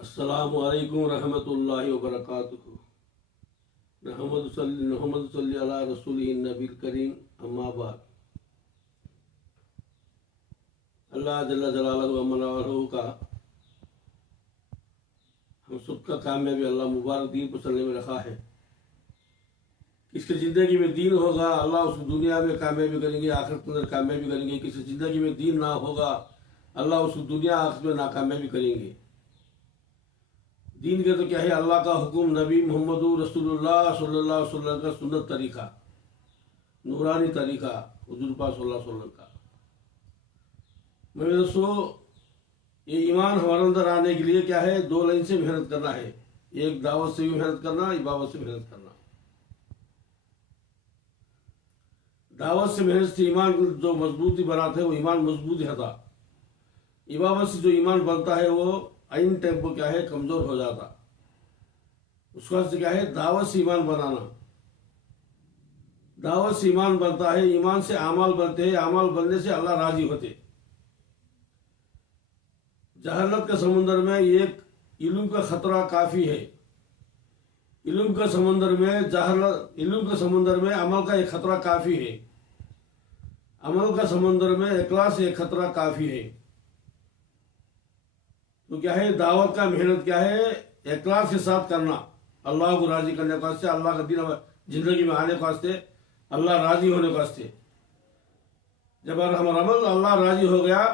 अस्सलामु अलैकुम रहमतुल्लाहि व बरकातुहू। नहमद सल्ली अला रसूलिही नबील करीम, अम्मा बाद। अल्लाह जल्ला जलालहू व मनावहू का हम सबका कामयाबी अल्लाह मुबारक दीन पर चलने में रखा है। किसकी ज़िंदगी में दीन होगा अल्लाह उसको दुनिया में कामयाबी करेंगे, आखिरत के अंदर कामयाबी करेंगे। किसी ज़िंदगी में दीन ना होगा अल्लाह उसको दुनिया आखिरत में नाकामयाबी करेंगे। दीन के तो क्या है, अल्लाह का हुक्म, नबी मोहम्मद रसूलुल्लाह सल्लल्लाहु अलैहि वसल्लम का सुन्नत तरीका, नूरानी तरीका, हुजूर पाक सल्लल्लाहु अलैहि वसल्लम का। मेरे दोस्तों, ये ईमान हमारे अंदर आने के लिए क्या है, दो लाइन से मेहनत करना है। एक दावत से भी मेहनत करना, इबादत से मेहनत करना। दावत से मेहनत से ईमान जो मजबूती बनाते है वो ईमान मजबूत रहता। इबादत से जो ईमान बनता है वो आइन टाइम को क्या है, कमजोर हो जाता। उसका से क्या है, दावत से ईमान बनाना। दावत से ईमान बनता है, ईमान से आमाल बनते हैं, आमाल बनने से अल्लाह राजी होते। जहालत के समुद्र में एक इल्म का खतरा काफी है। इल्म का समुद्र में जहालत, इल्म के समुद्र में अमल का एक खतरा काफी है। अमल का समुद्र में इखलास से एक खतरा काफी है। तो क्या है, दावत का मेहनत क्या है, इखलास के साथ करना, अल्लाह को राजी करने के वास्ते, अल्लाह का दिन जिंदगी में आने के वास्ते, अल्लाह राजी होने के वास्ते। जब हमारा अमल अल्लाह राजी हो गया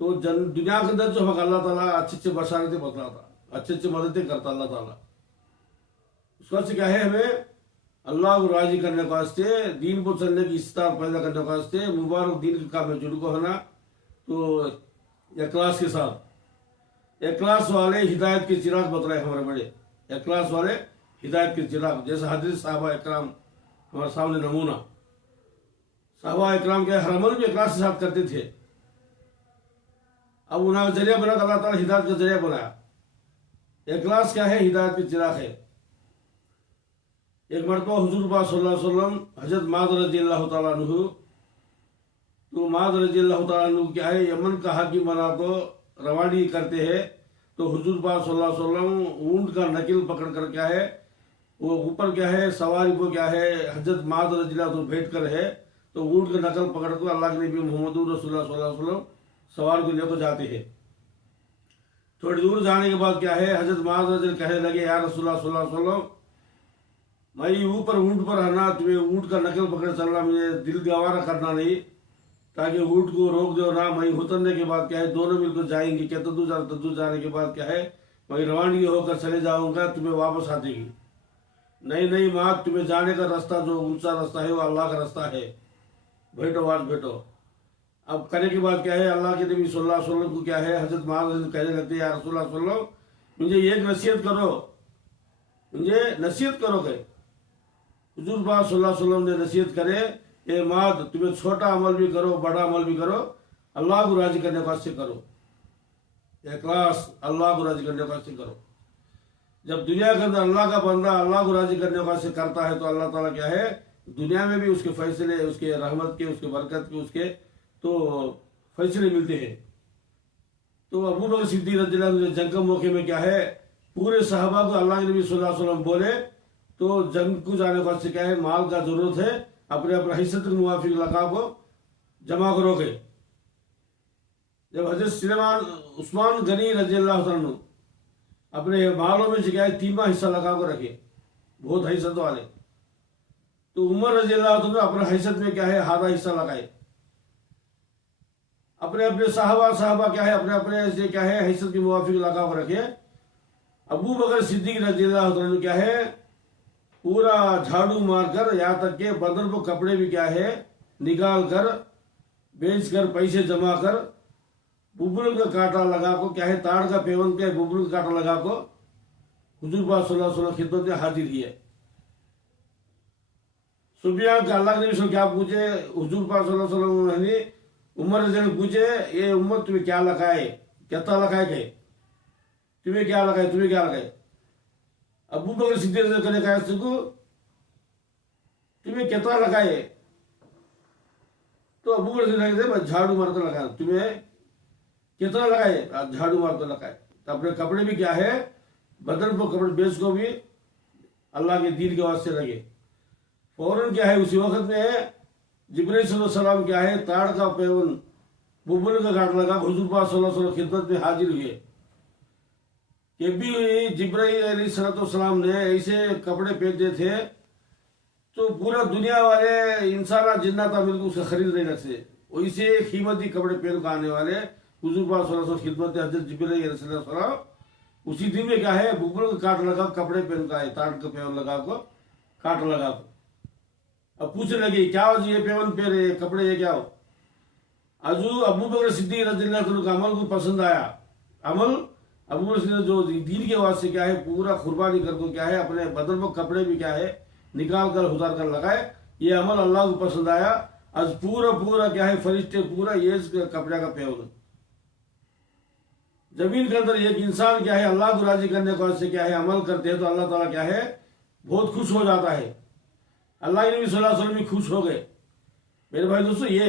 तो दुनिया के अंदर जो हमें अल्लाह ताला अच्छे अच्छे बशारतें बतलाता, अच्छे अच्छे मददें करता अल्लाह ताला। उसका से क्या है, हमें अल्लाह को राजी करने के वास्ते, दीन को चलने की इस्ताद पैदा करने के वास्ते, मुबारक दीन के काम में जुड़ को होना। तो इखलास के साथ, इखलास वाले हिदायत के चिराग बतलाए हमारे बड़े। इखलास वाले हिदायत के चिराग, जैसे हजरत साहबा इकराम हमारे सामने नमूना। साहबा इकराम के हर अमल भी इखलास के साथ करते थे। अब उन्हें जरिया बना, अल्लाह ताला हिदायत का जरिया बनाया। इखलास क्या है, हिदायत के चिराग है। एक मरतबा हुजूर पाक सल्लल्लाहु अलैहि वसल्लम हजरत माद रज़ियल्लाहु ताला अन्हु, तो माद रज़ियल्लाहु ताला अन्हु क्या है, यमन का हाकिम बना को रवानी करते हैं। तो हुजूर पाक सल्लल्लाहु अलैहि वसल्लम ऊंट का नकिल पकड़ कर क्या है, वो ऊपर क्या है, सवारी को क्या है, हजरत माद रज़ियल्लाहु तो बैठ कर है। तो ऊंट का नकल पकड़ कर अल्लाह के नबी मोहम्मद रसूलुल्लाह सल्लल्लाहु अलैहि वसल्लम सवार को लेकर जाते हैं। थोड़ी दूर जाने के बाद क्या है, हजरत माद रज़ियल्लाहु कहने लगे, या रसूलुल्लाह सल्लल्लाहु अलैहि वसल्लम, मैं ऊपर ऊंट पर रहना, तुम्हें ऊंट का नकल पकड़ चलना मुझे दिल गवारा करना नहीं, ताकि ऊंट को रोक दो ना। मैं उतरने के बाद क्या है, दोनों मिलकर जाएंगे। क्या तदू जाने के बाद क्या है, मैं रवानगी होकर चले जाऊंगा, तुम्हें वापस आ देगी। नहीं नहीं माँ, तुम्हें जाने का रास्ता जो ऊंचा रास्ता है वो अल्लाह का रास्ता है, बैठो आज बैठो। अब करने के बाद क्या है, अल्लाह के नबी सल्लल्लाहु अलैहि वसल्लम को क्या है, हजरत माद कहने लगते हैं, या रसूलुल्लाह सल्लल्लाहु अलैहि वसल्लम, मुझे एक नसीहत करो, मुझे नसीहत करो। कहे हुजूर पाक सल्लल्लाहु अलैहि वसल्लम ने नसीहत करे, ए माद, तुम्हें छोटा अमल भी करो, बड़ा अमल भी करो, अल्लाह को राजी करने वास्ते करो। इखलास, अल्लाह को राजी करने वास्ते करो। जब दुनिया के अंदर अल्लाह का बंदा अल्लाह को राजी करने वास्ते करता है तो अल्लाह ताला क्या है, दुनिया में भी उसके फैसले, उसके रहमत के, उसके बरकत के, उसके तो फैसले मिलते हैं। तो अबू बकर सिद्दीक रज़ियल्लाहु अन्हु जंग के मौके में क्या है, पूरे सहाबा को अल्लाह के नबी सल्लल्लाहु अलैहि वसल्लम बोले, तो जंग को जाने के वास्ते क्या है, माल का जरूरत है, अपने अपने हिस्सत के मुवाफिक लका को जमा करोगे। जब हजरत सुलेमान उस्मान गनी रज़ियल्लाहु अन्हु अपने मालों में क्या है, 3वां हिस्सा लगा को रखे, बहुत हैसियत वाले। तो उमर रज़ियल्लाहु अन्हु अपने हैसियत में क्या है, आधा हिस्सा लगाए। अपने अपने साहबा क्या है, अपने अपने से क्या है, हैसियत के मुवाफिक लगा को रखे। अबू बकर सिद्दीक रज़ियल्लाहु अन्हु क्या है, पूरा झाड़ू मारकर, यहाँ तक के बदन को कपड़े भी क्या है निकाल कर, बेच कर, पैसे जमा कर, बुबुल का कांटा लगा को क्या है, ताड़ का पेवन के बुबुल का कांटा लगा को हुजूर पाक सल्लल्लाहु अलैहि वसल्लम खिदमत में हाजिर किए। सुबिया का अल्लाह के नबी क्या पूछे, हुजूर पाक सल्लल्लाहु अलैहि वसल्लम ने उमर रज़ियल्लाहु पूछे, ये उम्मत तुम्हें क्या लगाए, क्या लगाए गए, तुम्हें क्या लगाए, तुम्हें क्या लगाए। अबू बकर सिद्दीक ने कहा, तुम्हें कितना लगाए। तो अबू बकर सिद्दीक झाड़ू मारकर लगाया, तुम्हें कितना लगाए, झाड़ू मारकर लगाए। अपने कपड़े भी क्या है, बदन को कपड़े बेच को भी अल्लाह के दीन के वास्ते लगे। फौरन क्या है उसी वक्त में जिब्रील सल्लल्लाहु क्या है ताड़ का पेवन बुबुल का घाट लगा, हुजूर पाक सल्लल्लाहु अलैहि वसल्लम खिदमत में हाजिर हुए। कि भी जिब्राइल अलैहिस्सलाम ने ऐसे कपड़े पहनते थे तो पूरा दुनिया वाले इंसान जिन्नात मिलकर उसका खरीद नहीं रखते। वैसे कीमती कपड़े पहन कर आने वाले हुजूर पाक सल्लल्लाहु अलैहि वसल्लम खिदमत में हजरत जिब्राइल अलैहिस्सलाम उसी दिन में क्या है बुबुल का काट लगा कपड़े पहन का है, ताड़ का पेवन लगा को काट लगा को। अब पूछने लगे क्या हो ये पेवन पहने कपड़े ये क्या हो। अजू अबू बकर सिद्दीक रज़ियल्लाहु अन्हु का अमल को पसंद आया। अमल अबू बकर सिद्दीक जो दीन के वास्ते क्या है पूरा कुर्बानी करके क्या है अपने बदन में कपड़े भी क्या है निकाल कर उतार कर लगाए। ये अमल अल्लाह को पसंद आया। आज पूरा क्या है फरिश्ते पूरा ये कपड़े का पेवन। जमीन के अंदर एक इंसान क्या है अल्लाह को राजी करने के वास्ते क्या है अमल करते हैं तो अल्लाह ताला क्या है बहुत खुश हो जाता है। अल्लाह के नबी सल्लल्लाहु अलैहि वसल्लम भी खुश हो गए। मेरे भाई दोस्तों ये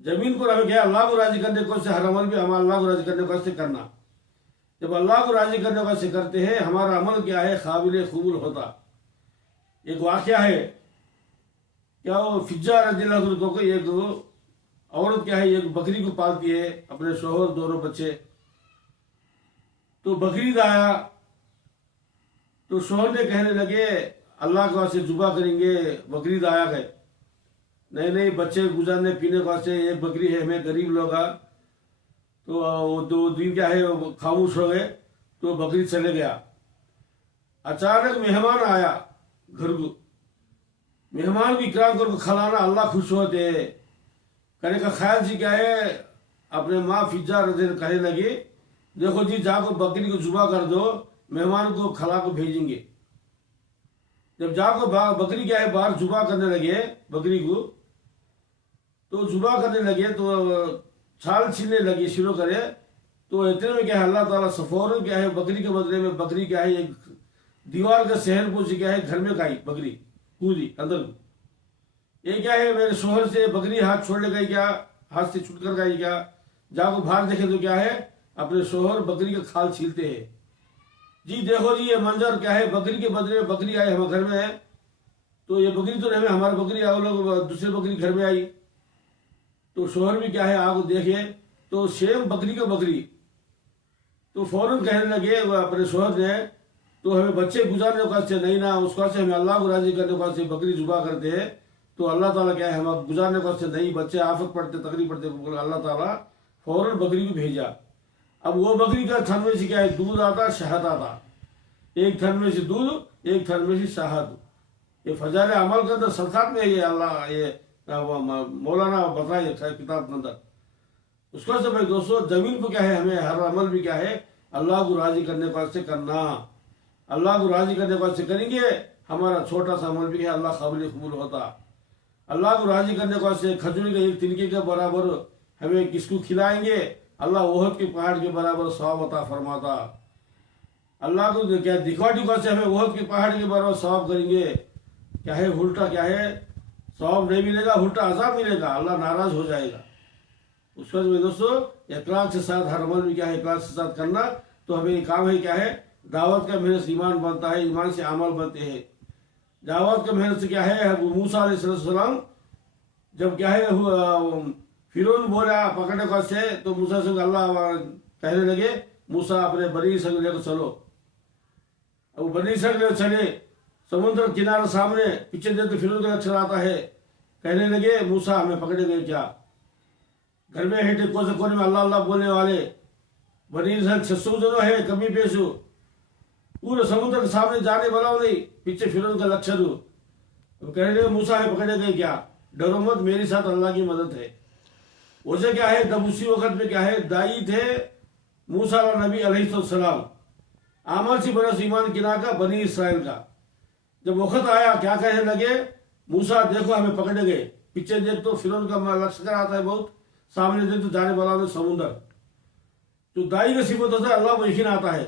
जमीन को हमें क्या अल्लाह को राजी करने को से हर अमल भी हम अल्लाह को राजी करने को से करना। जब अल्लाह को राजी करने को से करते हैं हमारा अमल क्या है काबिल कबूल होता। एक वाकया है क्या वो फिजा रज़ियल्लाहु अन्हु को एक औरत क्या है एक बकरी को पालती है अपने शोहर दोनों बच्चे। तो बकरीद आया तो शोहर ने कहने लगे अल्लाह के वास्ते जुबा करेंगे बकरीद आया है। नहीं बच्चे गुजारने पीने के वास्ते एक बकरी है हमें गरीब लोग तो वो 2 दिन क्या है खामोश हो गए तो बकरी चले गया। अचानक मेहमान आया घर को। मेहमान भी इकराम करके खिलाना अल्लाह खुश होते कहने का ख्याल जी क्या है अपने माँ फिजा रज़ी कहने लगी देखो जी जाको बकरी को जुबा कर दो मेहमान को खिला को भेजेंगे। जब जाको बकरी क्या है बाहर जुबा करने लगे बकरी को तो जुबा करने लगे तो छाल छीनने लगे शुरू करे तो इतने में क्या है अल्लाह ताला सफौरन क्या है बकरी के बदले में बकरी क्या है एक दीवार का शहर पूछी क्या है घर में गई बकरी कूदी अंदर। ये क्या है मेरे शोहर से बकरी हाथ छोड़ने गई क्या हाथ से छूट कर गई क्या। जाको बाहर देखे तो क्या है अपने शोहर बकरी का खाल छीलते हैं। जी देखो जी ये मंजर क्या है बकरी के बदले में बकरी आई हमारे घर में है तो ये बकरी तो नहीं हमारी बकरी आओ लोग दूसरी बकरी घर में आई। तो शोहर भी क्या है आग देखे तो सेम बकरी का बकरी तो फौरन कहने लगे अपने शोहर ने तो हमें बच्चे गुजारने के वास्ते नहीं ना उस वास्ते हमें अल्लाह को राजी करने के वास्ते बकरी जुबा करते हैं तो अल्लाह ताला क्या है हम गुजारने के वास्ते नहीं बच्चे आफत पड़ते तकलीफ पड़ते अल्लाह ताला फौरन बकरी को भेजा। अब वो बकरी का थन में से क्या है दूध आता शहद आता। एक थन में से दूध एक थन में से शहद। ये फजाइल अमल के अंदर सदकात में ये अल्लाह ये मौलाना बताए किताब के अंदर। उसका से भाई दोस्तों जमीन को क्या है हमें हर अमल भी क्या है अल्लाह को राजी करने के वास्ते करना। अल्लाह को राजी करने के वास्ते करेंगे हमारा छोटा सा अमल भी है अल्लाह काबिल कबूल होता। अल्लाह को राजी करने के वास्ते खजूर के एक तिनके के बराबर हमें किसको खिलाएंगे अल्लाह ओहद के पहाड़ के बराबर सवाब अता फरमाता। अल्लाह को क्या दिखावटी वास्ते हमें ओहद के पहाड़ के बराबर सवाब करेंगे क्या है उल्टा क्या है सवाब नहीं मिलेगा उल्टा अजाब मिलेगा अल्लाह नाराज हो जाएगा। उसके बाद दोस्तों इखलास के साथ हर अमल भी क्या है इखलास के साथ करना। तो हमें काम है क्या है दावत का मेहनत से ईमान बनता है ईमान से अमल बनते हैं। दावत का मेहनत से क्या है मूसा अलैहिस्सलाम जब क्या है फिरौन बोला पकड़ने का से तो मूसा से अल्लाह कहने लगे मूसा अपने बनी संग लेकर चलो। अब बनी संग लेकर चले समुद्र किनारे सामने पीछे दे तो फिरौन का अक्षर आता है कहने लगे मूसा हमें पकड़े गए क्या। घर में हेटे कोने में अल्लाह अल्लाह बोलने वाले बनी संग 600 जनों है कमी पेशु पूरे समुद्र के सामने जाने वाला नहीं पीछे फिरौन का लक्षण हो। अब कहने लगे मूसा है पकड़े गए क्या डरो मत मेरे साथ अल्लाह की मदद है। उसे क्या है तब उसी वक्त में क्या है दाई थे मूसा नबी अलैहिस्सलाम आमल से बरस ईमान किना का बनी इसराइल का। जब वक्त आया क्या कहने लगे मूसा देखो हमें पकड़े गए पीछे देख तो फिरौन का लश्कर आता है बहुत सामने देख तो जाने वाला में समुद्र। तो दाई का सिफत होता है अल्लाह को यकीन आता है।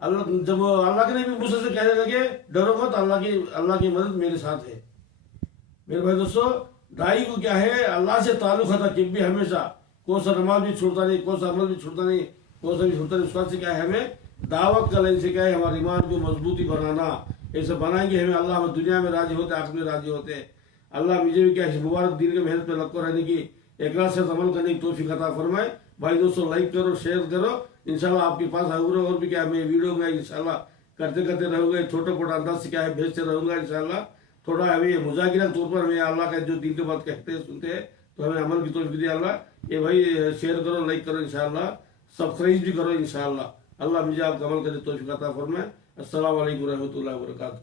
अल्लाह जब अल्लाह के नबी मूसा से कहने लगे डरो मत अल्लाह की मदद मेरे साथ है। मेरे भाई दोस्तों दाई को क्या है अल्लाह से ताल्लुक था कि भी हमेशा कौन सा नमाज भी छोड़ता नहीं कौन सा अमल भी छोड़ता नहीं वो सभी होता है। उसका से क्या है, हमें दावत का लाइन से क्या है, हमारे ईमान को मजबूती बनाना। ऐसे बनाएंगे हमें अल्लाह में दुनिया में राजी होते, आखिर में राजी होते। अल्लाह मुझे भी क्या है मुबारक दिन के मेहनत पे लगकर रहने की, इखलास से अमल करने की तौफीक अता फरमाए। भाई दोस्तों लाइक करो, शेयर करो। इंशाल्लाह आपके पास और भी क्या है, मैं वीडियो में इंशाल्लाह करते करते रहूंगा। छोटा मोटा अंदाज से क्या है भेजते रहूंगा इंशाल्लाह। थोड़ा हमें मुजाकिरा तौर पर हमें अल्लाह का जो दिन के बाद कहते हैं सुनते हैं, तो हमें अमल की तौफीक दे अल्लाह। ये भाई शेयर करो, लाइक करो इंशाल्लाह, सब्सक्राइब भी करो इंशाल्लाह। अल्लाह मुझे आपका अमल करने तौफीक अता फरमाए। अस्सलाम वालेकुम रहमतुल्लाहि व बरकातहू।